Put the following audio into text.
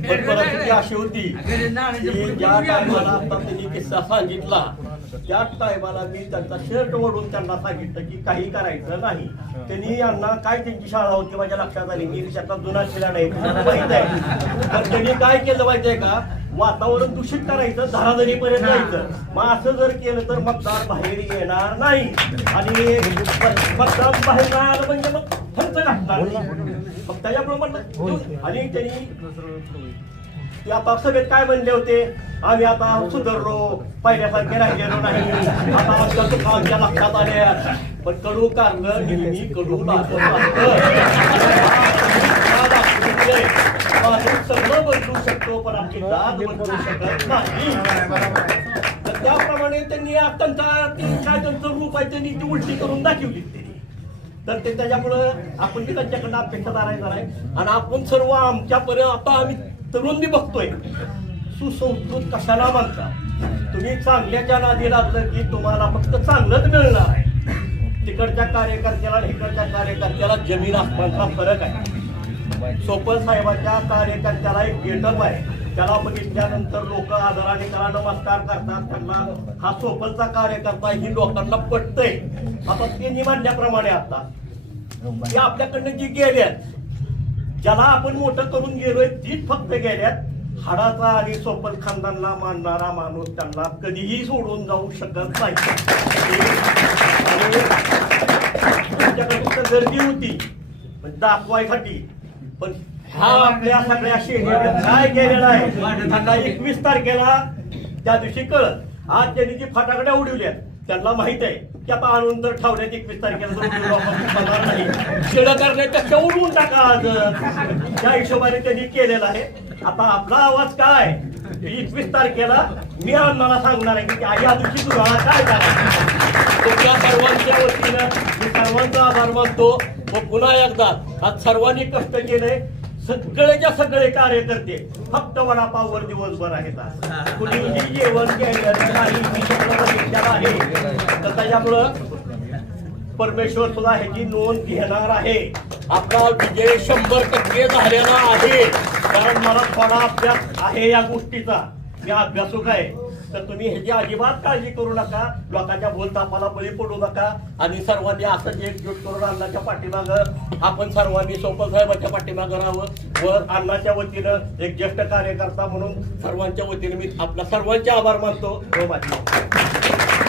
पण परिस्थिती अशी होती की ज्या टायमाला आता त्यांनी किस्सा सांगितला त्याच टायमाला मी त्यांचा शर्ट ओढून त्यांना सांगितलं की काही करायचं नाही. त्यांनी यांना काय त्यांची शाळा होती माझ्या लक्षात आली की त्याचा जुना शिला नाही माहित आहे. तर त्यांनी काय केलं माहितीये का, वातावरण दूषित करायचं, धराधरीपर्यंत जायचं. मग असं जर केलं तर मतदार बाहेर येणार नाही आणि मतदार बाहेर नाही आलं म्हणजे मग खर्च घातला मग त्याच्यामुळे म्हणलं. आणि त्यांनी ते आता सगळे काय म्हणले होते, आम्ही आता सुधारलो, पहिल्यासारखे राहिलेलो नाही, आता आमच्या चुका आमच्या लक्षात आल्या. पण कडू कारण नेहमी कडू सगळं बदलू शकतो पण आमची दाद बदलू शकत नाही. तर त्याप्रमाणे त्यांनी त्यांचं रूप आहे त्यांनी ती उलटी करून दाखवली त्यांनी. तर ते त्याच्यामुळं आपण ती त्यांच्याकडनं अपेक्षा करायचं नाही. आणि आपण सर्व आमच्यापर्यंत आता आम्ही तरुण बघतोय, सुसंस्कृत कशाला म्हणता. तुम्ही चांगल्याच्या नादी लागलं की तुम्हाला फक्त चांगलंच मिळणार आहे. तिकडच्या कार्यकर्त्याला आणि इकडच्या कार्यकर्त्याला जमीन आसमानचा फरक आहे. सोपल साहेबांच्या कार्यकर्त्याला एक गेटअप आहे, त्याला बघितल्यानंतर लोक आदराने त्याला नमस्कार करतात. त्यांना हा सोपलचा कार्यकर्ता ही लोकांना पटतंय. आता त्यांनी म्हणल्याप्रमाणे आता ते आपल्याकडनं जी गेल्यात, ज्याला आपण मोठं करून गेलोय तीच फक्त गेल्यात. हाडाचा आणि सोपल खानदानला मानणारा माणूस त्यांना कधीही सोडून जाऊ शकत नाही. त्यांच्याकडे गर्दी होती दाखवायसाठी, पण ह्या आपल्या सगळ्या शेहेरीत काय गेलेला आहे त्यांना 21 तारखेला त्या दिवशी कळत. आज त्यांनी जी फटाकड्या उडवल्यात त्यांना माहित आहे की आता आणून तर ठेवण्यात 21 तारखेला नाही, शेड करण्याच्या उडवून टाका आज. त्या हिशोबाने त्यांनी केलेला आहे. आता आपला आवाज काय 21 तारखेला मी आम्हाला सांगणार आहे की या दिवशी तुम्हाला काय करायचं. त्या सर्वांच्या वतीनं मी सर्वांचा आभार मानतो. व पुन्हा एकदा आज सर्वांनी कष्ट केले, सगळेच्या सगळे कार्यकर्ते फक्त वडापाववर दिवसभर आहेत. कुणीही जेवण केलं नाही तर त्याच्यामुळं परमेश्वर सुद्धा ह्याची नोंद घेणार आहे. आपला विजय 100% झालेला आहे. कारण मला थोडा अभ्यास आहे या गोष्टीचा, मी अभ्यासक आहे. तर तुम्ही ह्याची अजिबात काळजी करू नका, लोकांच्या बोलतापाला बळी पडू नका. आणि सर्वांनी असं एकजूट करून अण्णाच्या पाठीमागं आपण सर्वांनी सोपल साहेबांच्या पाठीमागं राहावं. व अण्णाच्या वतीनं एक ज्येष्ठ कार्यकर्ता म्हणून सर्वांच्या वतीने मी आपला सर्वांचे आभार मानतो.